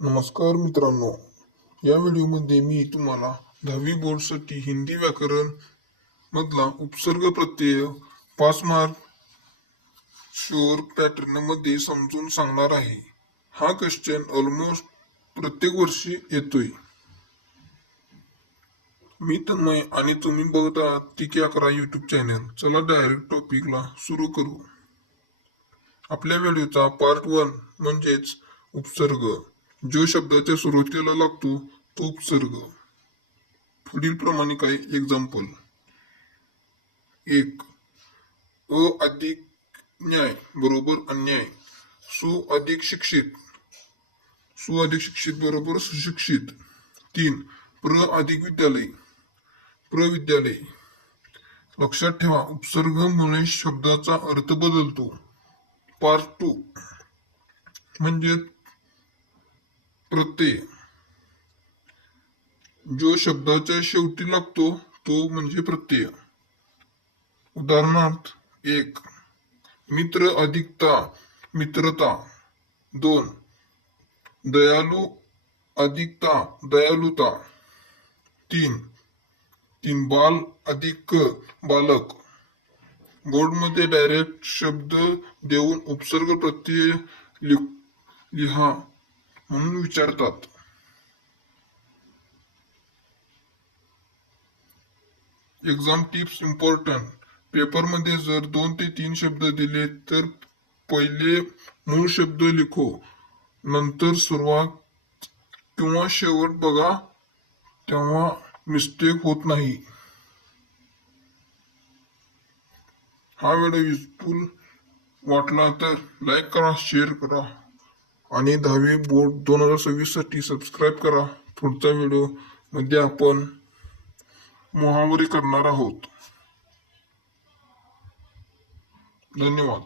नमस्कार मित्रांनो, या व्हिडिओमध्ये मी तुम्हाला 10वी बोर्डसाठी हिंदी व्याकरण मधला उपसर्ग प्रत्यय 5 मार्क शुअर पॅटर्न मध्ये समजून सांगणार आहे. हा क्वेश्चन ऑलमोस्ट प्रत्येक वर्षी येतोय. मी तन्मय आणि तुम्ही बघत आहात TK11 YouTube चॅनल. चला डायरेक्ट टॉपिकला सुरू करू. आपल्या व्हिडिओचा पार्ट 1 म्हणजेच उपसर्ग. जो शब्दाच्या सुरुवातीला लागतो तो उपसर्ग. पुढील प्रमाणे काही एक्झाम्पल. 1. अ अधिक न्याय बरोबर अन्याय. सु अधिक शिक्षित बरोबर सुशिक्षित. 3. प्र अधिक विद्यालय प्रविद्यालय. लक्षात ठेवा, उपसर्गामुळे शब्दाचा अर्थ बदलतो. पार्ट 2 म्हणजे प्रत्यय. जो शब्दाच्या शेवटी लागतो तो म्हणजे प्रत्यय. उदाहरणार्थ 1. मित्र अधिकता मित्रता. 2. दयालू अधिकता दयालुता. 3. बाल अधिक बालक. बोर्डमध्ये डायरेक्ट शब्द देऊन उपसर्ग प्रत्यय लिहा म्हणून विचारतात. Exam tips important. पेपरमध्ये जर 2 ते 3 शब्द दिले तर पहिले मूळ शब्द लिखो, नंतर सुरुवात किंवा शेवट बघा, तेव्हा मिस्टेक होत नाही. हा व्हिडिओ युजफुल वाटला तर लाईक करा, शेअर करा आणि 10वी बोर्ड 2026 साठी सबस्क्राईब करा. पुढच्या व्हिडिओ मध्ये आपण मुहावरे करणार आहोत. धन्यवाद.